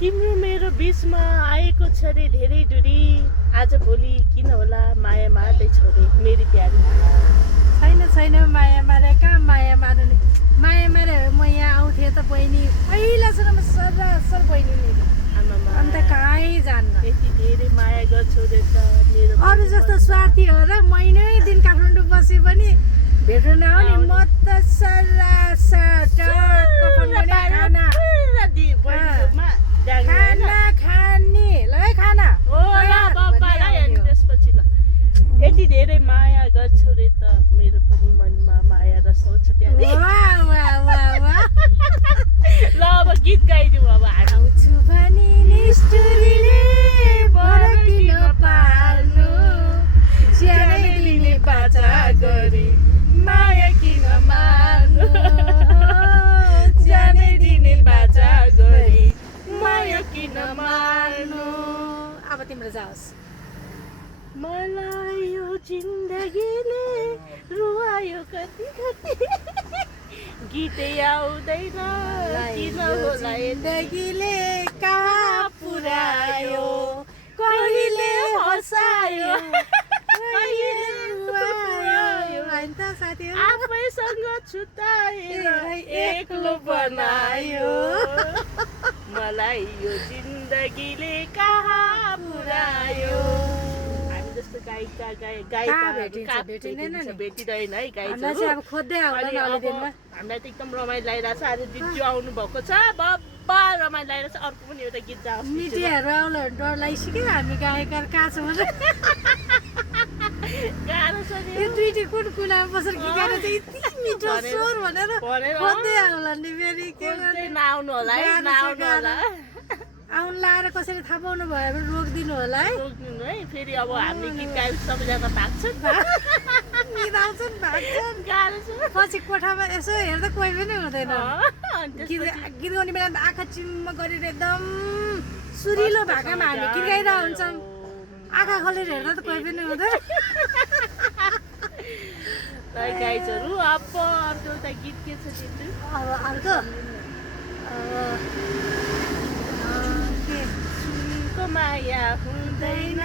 तिम्रो मेरो बीचमा आएको छ रे धेरै दूरी आज भोलि किन होला माया मार्दैछौ रे मेरी प्यारी छैन माया मारे कहाँ माया मार्ने माया मारे म यहाँ आउँथेँ त बहिनी पहिला सुरुमा सर बहिनी मेरो आमामा अन्त कहीँ जान्न यति धेरै माया गर्छौ रे त मेरो अरू जस्तो स्वार्थी हो र महिनै दिन काठमाडौँ बसे पनि भेट्न नआउने म त खाना खाने ल खाना हो ल बाबालाई अनि त्यसपछि ल यति धेरै माया गर्छौ रे त मेरो पनि मनमा माया रसाउँछ प्यारी ल अब गीत गाइदिउँ अब हामी आउँछु भनी निष्ठुरीले बरकिन पाल्नु ज्यानै दिने बाचा गरी माया किन मार्नु ज्यानै दिने बाचा गरी माया किन मार्नु अब तिम्रो जाओस् मलाई यो जिन्दगीले रुवायो कति कति गीतै आउँदैन किन होला जिन्दगीले कहाँ पुर्यायो कहिले हँसायो कहिले रुवायो हैन त साथीहरु आफैसँग छुट्याएर एक्लो बनायो मलाई यो जिन्दगीले कहाँ पुर्यायो हामी जस्तो गायिका भेटिँदैन है गायकहरू अब खोज्दै आउला न अलि दिनमा हामीलाई त एकदम रमाइलो लागिरहेछ आज दिदी आउनु भएको छ बब्बा रमाइलो लागिरहेछ अर्को पनि एउटा गीत जाओस् मिडियाहरू आउला डर लागिसक्यो हामी गायकहरू कहाँ छौँ गाह्रो छ नि यो दुईटी कुन कुनामा बसेर गीत गाएर चाहिँ यति मिठो स्वर भनेर खोज्दै आउला नि फेरि के गर्ने नआउनु होला है नआउनु होला आउनु लाएर कसैले थाहा पाउनु भयो भने रोकिदिनु होला है रोकिदिनु है फेरि अब हामीले गीत गाएपछि सबैजना भाग्छन् निदाउँछन् भाग्छन् गाह्रो छ पछि कोठामा यसो हेर्दा कोही पनि हुँदैन अनि गीत गाउने बेला आँखा चिम्म गरेर एकदम सुरिलो भाकामा हामी गीत गाइरहेको हुन्छौँ आँखा खोलेर हेर्दा त कोही पनि हुँदैन गाइजहरू अब अर्को एउटा गीत के छ दिदी अब अर्को सुनको माया हुँदैन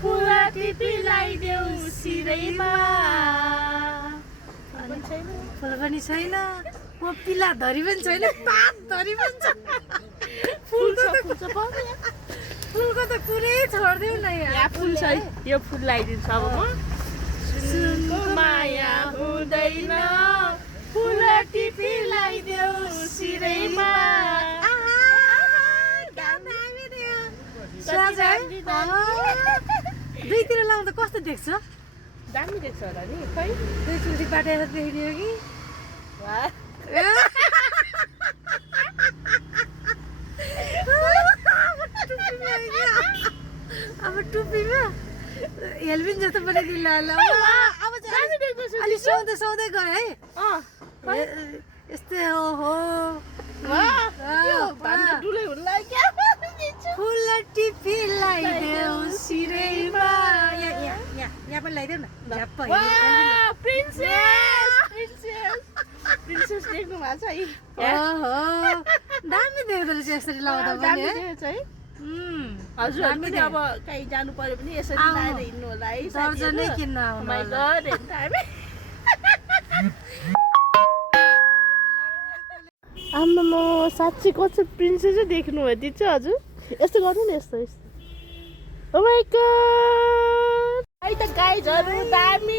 फुला टिपी लगाइदेऊ सिरैमा फुल पनि छैन कोपिला धरी पनि छैन पात धरी पनि छ फुलको त कुरै छोडिदेऊ न यहाँ फुल छ है यो फुल लगाइदिन्छु अब म सुनको माया हुँदैन फुला टिपी लगाइदेऊ सिरैमा दुईतिर लाउँदा कस्तो देख्छ दामी देख्छ होला नि खै दुई चुल्टी बाटेर देखिदियो कि अब टुप्पीमा हेलमेट जस्तो पनि दिला अब अलिक सुहाउँदै गयो है यस्तै हो फुल टिपी लगाइदेऊ सिरैमा यहाँ पनि लगाइदेऊ न झ्याप्प प्रिन्सेस देख्नु भएको छ है ओहो दामी देख्दो रहेछ यसरी लाउँदा पनि है हजुरहरू पनि अब कहीँ जानु पर्यो भने यसरी लगाएर हिँड्नु होला है दर्जनै किन्न आउनु आम्मामा साँच्चै कस्तो प्रिन्सेसै देख्नु भयो दिदी चाहिँ हजुर यस्तो गर्नु नि यस्तो यस्तो ओ माइ गॉड है त गाइजहरू दामी